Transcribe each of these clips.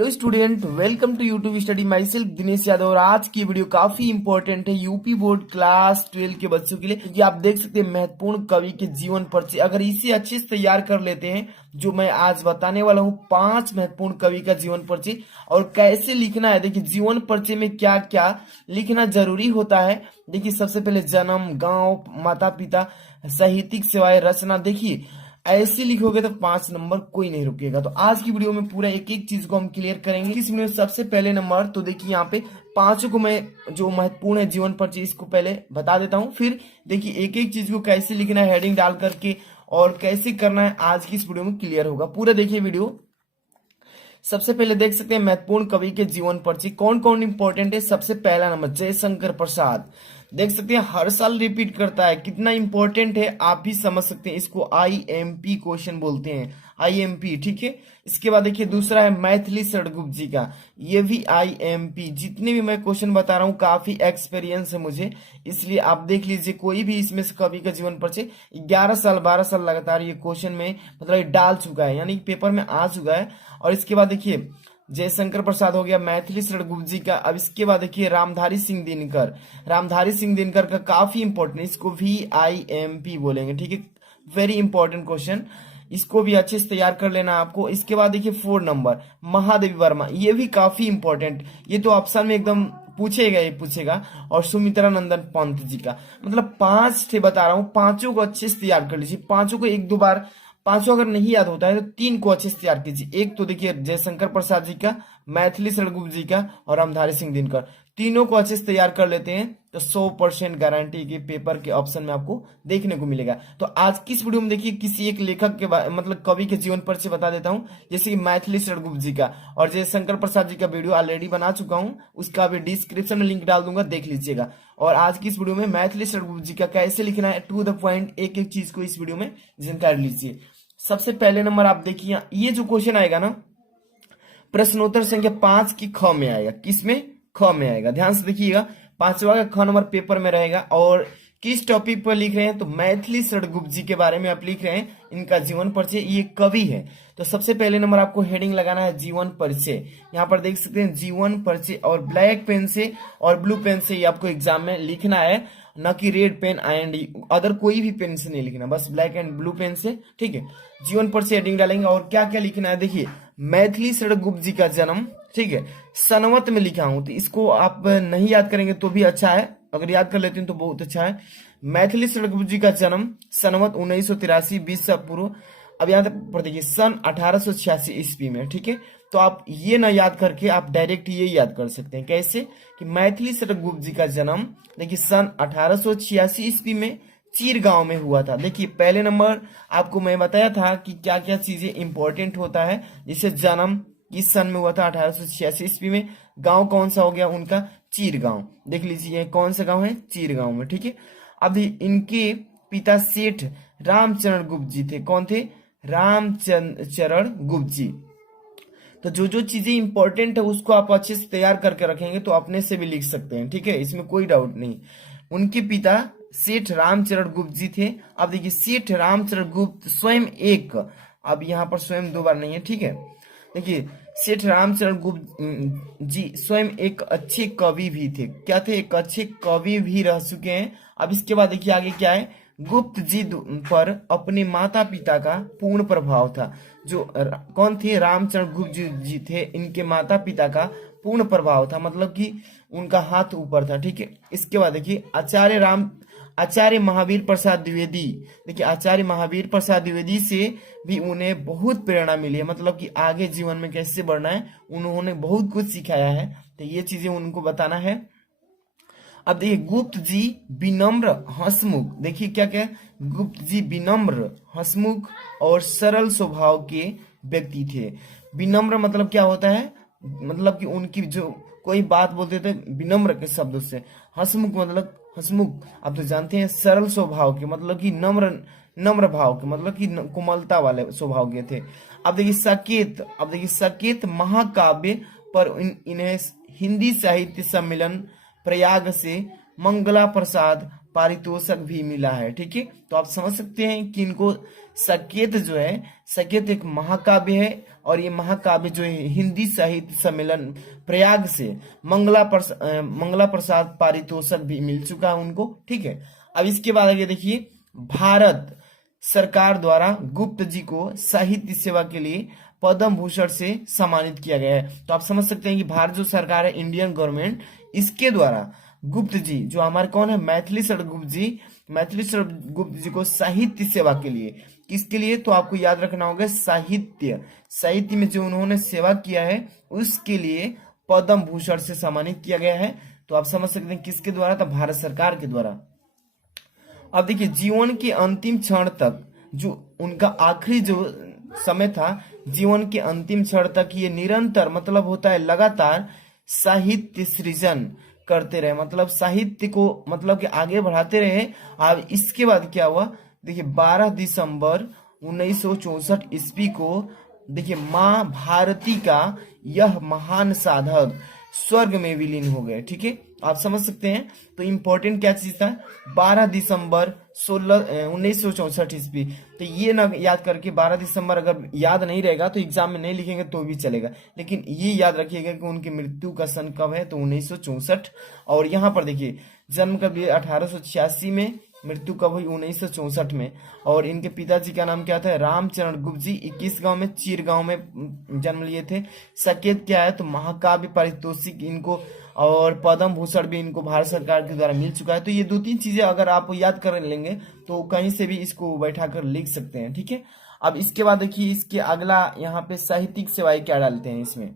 Hello student, welcome to YouTube study myself Dinesh Yadav. और आज की वीडियो काफी इंपॉर्टेंट है यूपी बोर्ड क्लास 12 के बच्चों के लिए, क्योंकि आप देख सकते हैं महत्वपूर्ण कवि के जीवन परिचय। अगर इसे अच्छे से तैयार कर लेते हैं, जो मैं आज बताने वाला हूँ 5 महत्वपूर्ण कवि का जीवन परिचय और कैसे लिखना है। देखिए जीवन परिचय में क्या क्या लिखना जरूरी होता है। देखिए सबसे पहले जन्म, गाँव, माता पिता, साहित्यिक सेवाएं, रचना। देखिए ऐसे लिखोगे तो 5 नंबर कोई नहीं रुकेगा। तो आज की वीडियो में पूरा एक एक चीज को हम क्लियर करेंगे। इस वीडियो में सबसे पहले नंबर तो देखिए यहाँ पे पांचों को मैं जो महत्वपूर्ण है जीवन परिचय इसको पहले बता देता हूँ। फिर देखिए एक एक चीज को कैसे लिखना है हेडिंग डाल करके और कैसे करना है आज की इस वीडियो में क्लियर होगा। पूरा देखिए वीडियो। सबसे पहले देख सकते हैं महत्वपूर्ण कवि के जीवन परिचय कौन कौन इंपॉर्टेंट है। सबसे पहला नंबर जयशंकर प्रसाद। देख सकते हैं हर साल रिपीट करता है, कितना इंपॉर्टेंट है आप भी समझ सकते हैं। इसको आईएमपी क्वेश्चन बोलते हैं, आईएमपी, ठीक है। इसके बाद देखिए दूसरा है मैथिली सड़गुप्त जी का, ये भी आईएमपी। जितने भी मैं क्वेश्चन बता रहा हूँ काफी एक्सपीरियंस है मुझे, इसलिए आप देख लीजिए कोई भी इसमें से कवि का जीवन परिचय 11 साल 12 साल लगातार ये क्वेश्चन में मतलब ये डाल चुका है, यानी पेपर में आ चुका है। और इसके बाद देखिए जयशंकर प्रसाद हो गया, मैथिली सड़गुप्त जी का। अब इसके बाद देखिए रामधारी सिंह दिनकर। रामधारी सिंह दिनकर का काफी इंपॉर्टेंट, इसको VIMP बोलेंगे, ठीक है। वेरी इंपॉर्टेंट क्वेश्चन, इसको भी अच्छे से तैयार कर लेना आपको। इसके बाद देखिए 4 नंबर महादेवी वर्मा, ये भी काफी इंपॉर्टेंट, ये तो ऑप्शन में एकदम पूछेगा ही पूछेगा। और सुमित्रा नंदन पंत जी का। मतलब 5 थे बता रहा हूँ, पांचों को अच्छे से तैयार कर लीजिए। पांचों को एक दो बार, पांचों अगर नहीं याद होता है तो 3 को अच्छे से तैयार कीजिए। एक तो देखिए जयशंकर प्रसाद जी का, मैथिली सड़गुप्त जी का और रामधारी सिंह दिनकर, तीनों को अच्छे से तैयार कर लेते हैं तो 100% गारंटी के पेपर के ऑप्शन में आपको देखने को मिलेगा। तो आज की इस वीडियो में देखिए किसी एक लेखक के मतलब कवि के जीवन परिचय बता देता हूं, जैसे कि मैथिली सड़गुप्त जी का और जयशंकर प्रसाद जी का वीडियो ऑलरेडी बना चुका हूं, उसका भी डिस्क्रिप्शन में लिंक डाल दूंगा, देख लीजिएगा। और आज की इस वीडियो में मैथिली सड़गुप्त जी का कैसे लिखना है टू द पॉइंट, एक एक चीज को इस वीडियो में जानकारी लीजिए। सबसे पहले नंबर आप देखिए, ये जो क्वेश्चन आएगा ना प्रश्नोत्तर संख्या 5 की ख में आएगा। किसमें? ख में आएगा। ध्यान से देखिएगा, 5वां का ख नंबर पेपर में रहेगा। और किस टॉपिक पर लिख रहे हैं? तो मैथिली सड़गुप्त जी के बारे में आप लिख रहे हैं, इनका जीवन परिचय, ये कवि है। तो सबसे पहले नंबर आपको हेडिंग लगाना है जीवन परिचय। यहाँ पर देख सकते हैं जीवन परिचय, और ब्लैक पेन से और ब्लू पेन से ये आपको एग्जाम में लिखना है, न कि रेड पेन एंड अदर कोई भी पेन से नहीं लिखना, बस ब्लैक एंड ब्लू पेन से, ठीक है। जीवन परिचय हेडिंग डालेंगे और क्या क्या लिखना है। देखिए मैथिली सड़गुप्त जी का जन्म, ठीक है, सनवत में लिखा हूं, तो इसको आप नहीं याद करेंगे तो भी अच्छा है, अगर याद कर लेते हैं तो बहुत अच्छा है। मैथिली सड़गुप्त जी का जन्म सनवत 1983 20 पूर्व। अब यहाँ पर देखिए सन 1886 ईस्वी में, ठीक है। तो आप ये ना याद करके आप डायरेक्ट ये याद कर सकते हैं। कैसे? कि मैथिली सड़गुप्त जी का जन्म देखिए सन 1886 ईस्वी में चीर गांव में हुआ था। देखिए पहले नंबर आपको मैं बताया था कि क्या क्या चीजें इंपॉर्टेंट होता है, जैसे जन्म किस सन में हुआ था 1886 ईस्वी में, गांव कौन सा हो गया उनका? चीर गांव। देख लीजिए कौन सा गांव है? चीर गांव में, ठीक है। अब इनके पिता सेठ रामचरण गुप्त जी थे। कौन थे? रामचरण गुप्त जी। तो जो जो चीजें इंपॉर्टेंट है उसको आप अच्छे से तैयार करके रखेंगे तो अपने से भी लिख सकते हैं, ठीक है, इसमें कोई डाउट नहीं। उनके पिता सेठ रामचरण गुप्त जी थे। अब देखिए सेठ रामचरण गुप्त स्वयं एक, अब यहाँ पर स्वयं 2 बार नहीं है, ठीक है। देखिए सेठ रामचरण गुप्त जी स्वयं एक अच्छे कवि भी थे। क्या थे? एक अच्छे कवि भी रह चुके हैं। अब इसके बाद देखिए आगे क्या है, गुप्त जी पर अपने माता पिता का पूर्ण प्रभाव था। जो कौन थे? रामचरण गुप्त जी थे, इनके माता पिता का पूर्ण प्रभाव था, मतलब कि उनका हाथ ऊपर था, ठीक है। इसके बाद देखिए आचार्य महावीर प्रसाद द्विवेदी। देखिए आचार्य महावीर प्रसाद द्विवेदी से भी उन्हें बहुत प्रेरणा मिली है, मतलब कि आगे जीवन में कैसे बढ़ना है उन्होंने बहुत कुछ सिखाया है, तो ये चीजें उनको बताना है। अब देखिए गुप्त जी विनम्र हंसमुख। देखिए क्या क्या, गुप्त जी विनम्र हंसमुख और सरल स्वभाव के व्यक्ति थे। विनम्र मतलब क्या होता है? मतलब कि उनकी जो कोई बात बोलते थे विनम्र के शब्दों से। हंसमुख मतलब हंसमुख आप तो जानते हैं, सरल स्वभाव के मतलब कि नम्र भाव के, मतलब कि कोमलता वाले स्वभाव के थे। अब देखिए साकेत, अब देखिए साकेत महाकाव्य पर इन्हें हिंदी साहित्य सम्मेलन प्रयाग से मंगला प्रसाद पारितोषिक भी मिला है, ठीक है। तो आप समझ सकते हैं कि इनको साकेत जो है, साकेत एक महाकाव्य है और ये महाकाव्य जो है हिंदी साहित्य सम्मेलन प्रयाग से मंगला प्रसाद पारितोषिक भी मिल चुका है उनको। ठीक है, अब इसके बाद आगे देखिए, भारत सरकार द्वारा गुप्त जी को साहित्य सेवा के लिए पद्म भूषण से सम्मानित किया गया है। तो आप समझ सकते हैं कि भारत जो सरकार है, इंडियन गवर्नमेंट, इसके द्वारा गुप्त जी जो हमारे कौन है, मैथिली शरण गुप्त जी को साहित्य सेवा के लिए, किसके लिए, तो आपको याद रखना होगा साहित्य में जो उन्होंने सेवा किया है उसके लिए पद्म भूषण से सम्मानित किया गया है। तो आप समझ सकते हैं किसके द्वारा, तो भारत सरकार के द्वारा। अब देखिए, जीवन के अंतिम क्षण तक, जो उनका आखिरी जो समय था, जीवन के अंतिम क्षण तक ये निरंतर, मतलब होता है लगातार, साहित्य सृजन करते रहे, मतलब साहित्य को मतलब कि आगे बढ़ाते रहे। अब इसके बाद क्या हुआ, देखिए 12 दिसंबर 1964 ईस्वी को देखिए माँ भारती का यह महान साधक स्वर्ग में विलीन हो गए। ठीक है, आप समझ सकते हैं। तो इम्पोर्टेंट क्या चीज था, 12 दिसंबर 1964 ईस्वी। तो ये ना याद करके, 12 दिसंबर अगर याद नहीं रहेगा तो एग्जाम में नहीं लिखेंगे तो भी चलेगा, लेकिन ये याद रखिएगा कि उनकी मृत्यु का सन कब है, तो 1964। और यहाँ पर देखिए, जन्म कब लिए, 1886 में, मृत्यु कब हुई, 1964 में। और इनके पिताजी का नाम क्या था, रामचरण गुप्त जी, 21 गांव में, चीर गांव में जन्म लिए थे। साकेत क्या है, तो महाकाव्य पारितोषिक इनको और पद्म भूषण भी इनको भारत सरकार के द्वारा मिल चुका है। तो ये 2-3 चीजें अगर आप याद कर लेंगे तो कहीं से भी इसको बैठा कर लिख सकते हैं। ठीक है, अब इसके बाद देखिए, इसके अगला यहाँ पे साहित्यिक सेवाएं क्या डालते हैं इसमें,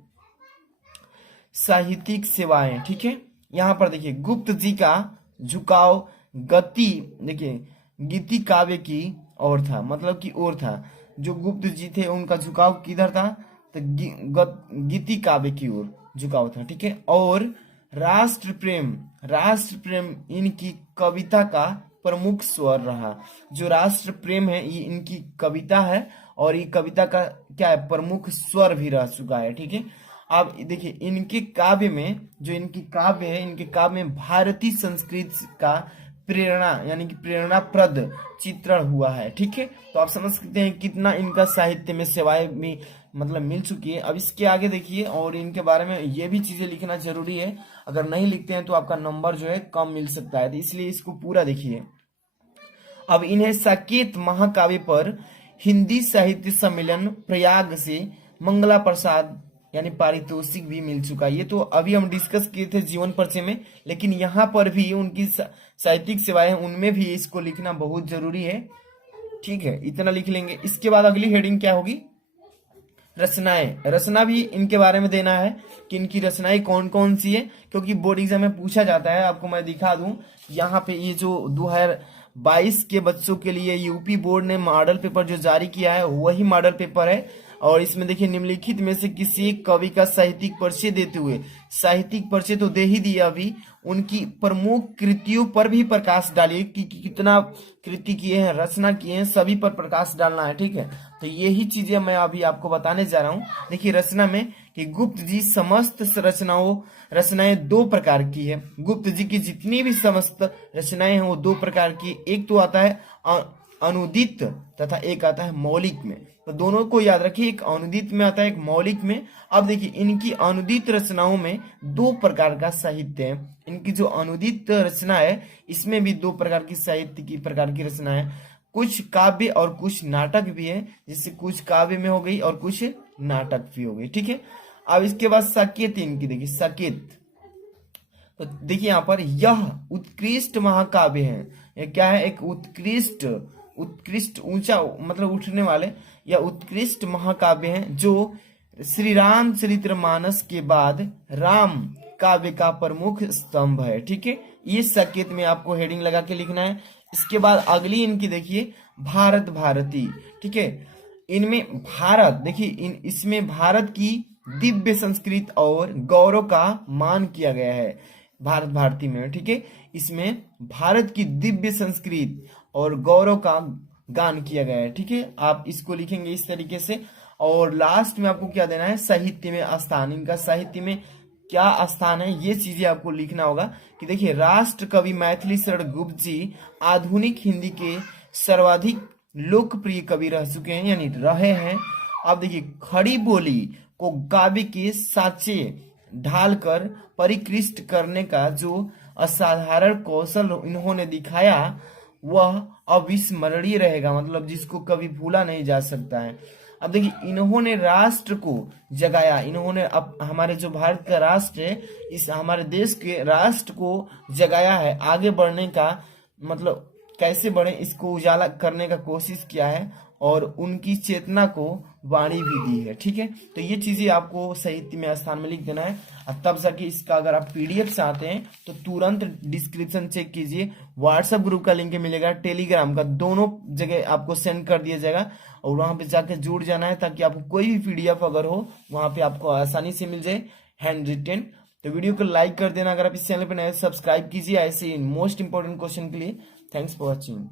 साहित्यिक सेवाएं। ठीक है, यहाँ पर देखिए, गुप्त जी का झुकाव गति, देखिए गीति काव्य की ओर था, मतलब की ओर था। जो गुप्त जी थे उनका झुकाव किधर था, तो गीति काव्य की ओर झुकाव था। ठीक है, और राष्ट्र प्रेम इनकी कविता का प्रमुख स्वर रहा। जो राष्ट्र प्रेम है ये इनकी कविता है, और ये कविता का क्या है, प्रमुख स्वर भी रह चुका है। ठीक है, अब देखिए, इनके काव्य में, जो इनकी काव्य है, इनके काव्य में भारतीय संस्कृति का प्रेरणा, यानी कि प्रेरणाप्रद चित्रण हुआ है। ठीक है, तो आप समझ सकते हैं कितना इनका साहित्य में सेवाएं भी मतलब मिल चुकी है। अब इसके आगे देखिए, और इनके बारे में ये भी चीजें लिखना जरूरी है, अगर नहीं लिखते हैं तो आपका नंबर जो है कम मिल सकता है, तो इसलिए इसको पूरा देखिए। अब इन्हें साकेत महाकाव्य पर हिंदी साहित्य सम्मेलन प्रयाग से मंगला प्रसाद यानी पारितोषिक भी मिल चुका है। ये तो अभी हम डिस्कस किए थे जीवन परिचय में, लेकिन यहाँ पर भी उनकी साहित्यिक सेवाएं, उनमें भी इसको लिखना बहुत जरूरी है। ठीक है, इतना लिख लेंगे। इसके बाद अगली हेडिंग क्या होगी, रचना भी इनके बारे में देना है कि इनकी रचनाएं कौन कौन सी है, क्योंकि बोर्ड एग्जाम में पूछा जाता है। आपको मैं दिखा दूं, यहाँ पे ये जो 2022 के बच्चों के लिए यूपी बोर्ड ने मॉडल पेपर जो जारी किया है वही मॉडल पेपर है। और इसमें देखिए, निम्नलिखित में से किसी एक कवि का साहित्यिक परिचय देते हुए, साहित्यिक परिचय तो दे ही दिया अभी, उनकी प्रमुख कृतियों पर भी प्रकाश डालिए कि कितना कृति किए हैं, रचना किए हैं, सभी पर प्रकाश डालना है। ठीक है, तो यही चीजें मैं अभी आपको बताने जा रहा हूँ। देखिए, रचना में कि गुप्त जी समस्त रचनाएं 2 प्रकार की है। गुप्त जी की जितनी भी समस्त रचनाएं हैं वो 2 प्रकार की, एक तो आता है अनुदित तथा एक आता है मौलिक में। तो दोनों को याद रखिए, एक अनुदित में आता है, एक मौलिक में। अब देखिए, इनकी अनुदित रचनाओं में 2 प्रकार का साहित्य है। इनकी जो अनुदित रचना है इसमें भी 2 प्रकार की साहित्य की प्रकार की रचना है, कुछ काव्य और कुछ नाटक भी है, जिससे कुछ काव्य में हो गई और कुछ नाटक भी हो गई। ठीक है, अब इसके बाद साकेत, इनकी देखिए साकेत, तो देखिए यहाँ पर यह उत्कृष्ट महाकाव्य है। ये क्या है, एक उत्कृष्ट ऊंचा मतलब उठने वाले या उत्कृष्ट महाकाव्य हैं, जो श्री रामचरितमानस के बाद राम काव्य का प्रमुख स्तंभ है। ठीक है, ये साकेत में आपको हेडिंग लगा के लिखना है। इसके बाद अगली इनकी देखिए, भारत भारती। ठीक है, इनमें भारत देखिए, इसमें भारत की दिव्य संस्कृति और गौरव का मान किया गया है भारत भारती में। ठीक है, इसमें भारत की दिव्य संस्कृति और गौरव का गान किया गया है। ठीक है, आप इसको लिखेंगे इस तरीके से। और लास्ट में आपको क्या देना है, साहित्य में स्थान, इनका साहित्य में क्या स्थान है, ये चीजें आपको लिखना होगा। कि देखिए, राष्ट्र कवि मैथिली शरण गुप्त जी आधुनिक हिंदी के सर्वाधिक लोकप्रिय कवि रह चुके हैं, यानी रहे हैं। अब देखिए, खड़ी बोली को काव्य के साँचे ढालकर परिष्कृत करने का जो असाधारण कौशल इन्होंने दिखाया वह अविस्मरणीय रहेगा, मतलब जिसको कभी भूला नहीं जा सकता है। अब देखिए, इन्होंने राष्ट्र को जगाया, इन्होंने अब हमारे जो भारत का राष्ट्र है, इस हमारे देश के राष्ट्र को जगाया है, आगे बढ़ने का मतलब कैसे बढ़े इसको उजाला करने का कोशिश किया है और उनकी चेतना को वाणी भी दी है। ठीक है, तो ये चीजें आपको साहित्य में स्थान में लिख देना है। और तब जाके इसका अगर आप पीडीएफ चाहते हैं तो तुरंत डिस्क्रिप्शन चेक कीजिए, व्हाट्सएप ग्रुप का लिंक मिलेगा, टेलीग्राम का, दोनों जगह आपको सेंड कर दिया जाएगा और वहां पे जाके जुड़ जाना है ताकि आपको कोई भी पीडीएफ अगर हो वहां पे आपको आसानी से मिल जाए हैंड रिटेन। तो वीडियो को लाइक कर देना, अगर आप इस चैनल पर नए सब्सक्राइब कीजिए ऐसे मोस्ट इंपॉर्टेंट क्वेश्चन के लिए। Thanks for watching.